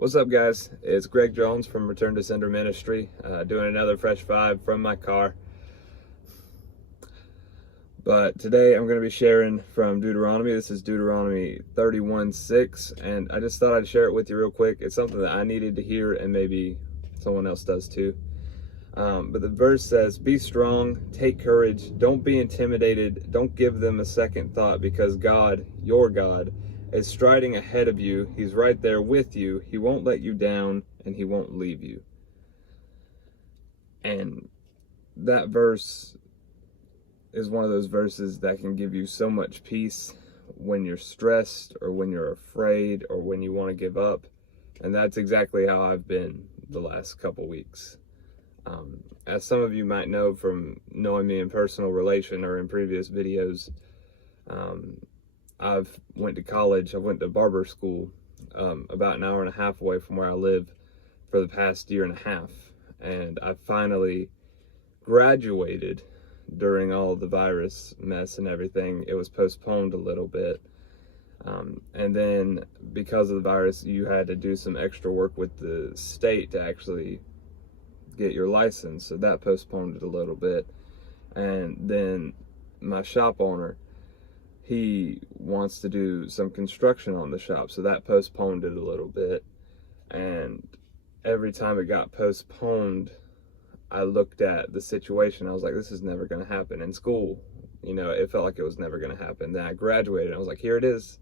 What's up, guys? It's Greg Jones from Return to Sender Ministry, doing another Fresh Five from my car. But today I'm going to be sharing from Deuteronomy. This is Deuteronomy 31:6, and I just thought I'd share it with you real quick. It's something that I needed to hear, and maybe someone else does too. But the verse says, "Be strong, take courage, don't be intimidated, don't give them a second thought, because God, your God, is striding ahead of you. He's right there with you. He won't let you down, and he won't leave you." And that verse is one of those verses that can give you so much peace when you're stressed or when you're afraid or when you want to give up. And that's exactly how I've been the last couple weeks. As some of you might know from knowing me in personal relation or in previous videos, I've went to college. I went to barber school about an hour and a half away from where I live for the past year and a half. And I finally graduated during all the virus mess and everything. It was postponed a little bit. And then because of the virus, you had to do some extra work with the state to actually get your license. So that postponed it a little bit. And then my shop owner, he wants to do some construction on the shop, so that postponed it a little bit. And every time it got postponed, I looked at the situation. I was like, this is never going to happen. In school, it felt like it was never going to happen. Then I graduated. I was like, here it is.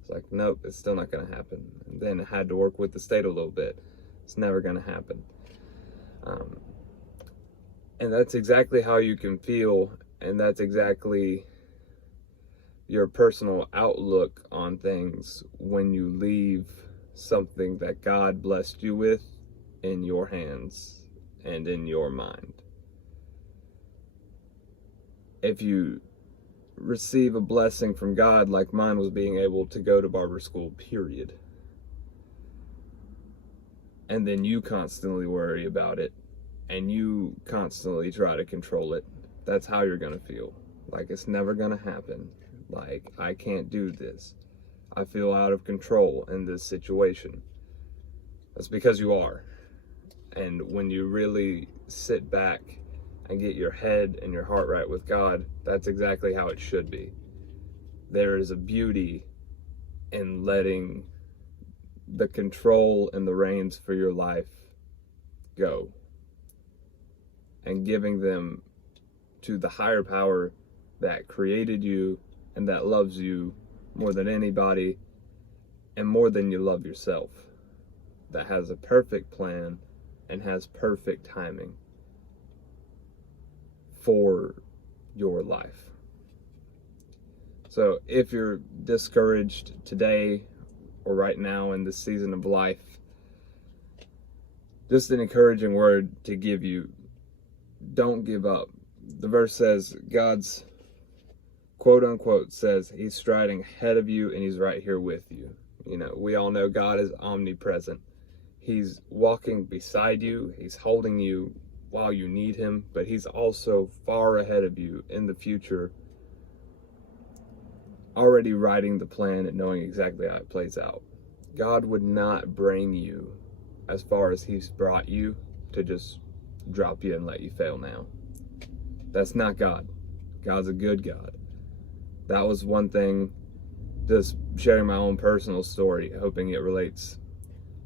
It's like, nope, it's still not going to happen. And then I had to work with the state a little bit. It's never going to happen. And that's exactly how you can feel. And that's exactly your personal outlook on things when you leave something that God blessed you with in your hands and in your mind. If you receive a blessing from God, like mine was being able to go to barber school, period, and then you constantly worry about it and you constantly try to control it, that's how you're going to feel. Like it's never going to happen. Like, I can't do this. I feel out of control in this situation. That's because you are. And when you really sit back and get your head and your heart right with God, that's exactly how it should be. There is a beauty in letting the control and the reins for your life go and giving them to the higher power that created you and that loves you more than anybody and more than you love yourself, that has a perfect plan and has perfect timing for your life. So if you're discouraged today or right now in this season of life, just an encouraging word to give you: don't give up. The verse says, God's quote unquote says he's striding ahead of you and he's right here with you. We all know God is omnipresent. He's walking beside you. He's holding you while you need him, but he's also far ahead of you in the future, already writing the plan and knowing exactly how it plays out. God would not bring you as far as he's brought you to just drop you and let you fail now. That's not God. God's a good God. That was one thing, just sharing my own personal story, hoping it relates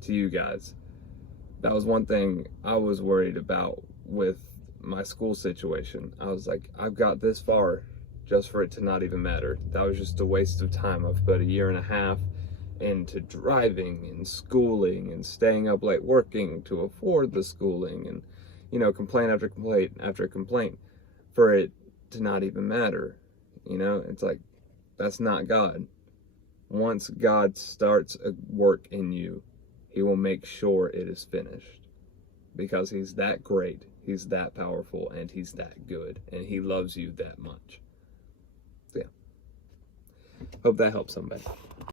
to you guys. That was one thing I was worried about with my school situation. I was like, I've got this far just for it to not even matter. That was just a waste of time. I've put a year and a half into driving and schooling and staying up late working to afford the schooling and, complaint after complaint after complaint for it to not even matter. It's like, that's not God. Once God starts a work in you, he will make sure it is finished, because he's that great, he's that powerful, and he's that good, and he loves you that much. So yeah. Hope that helps somebody.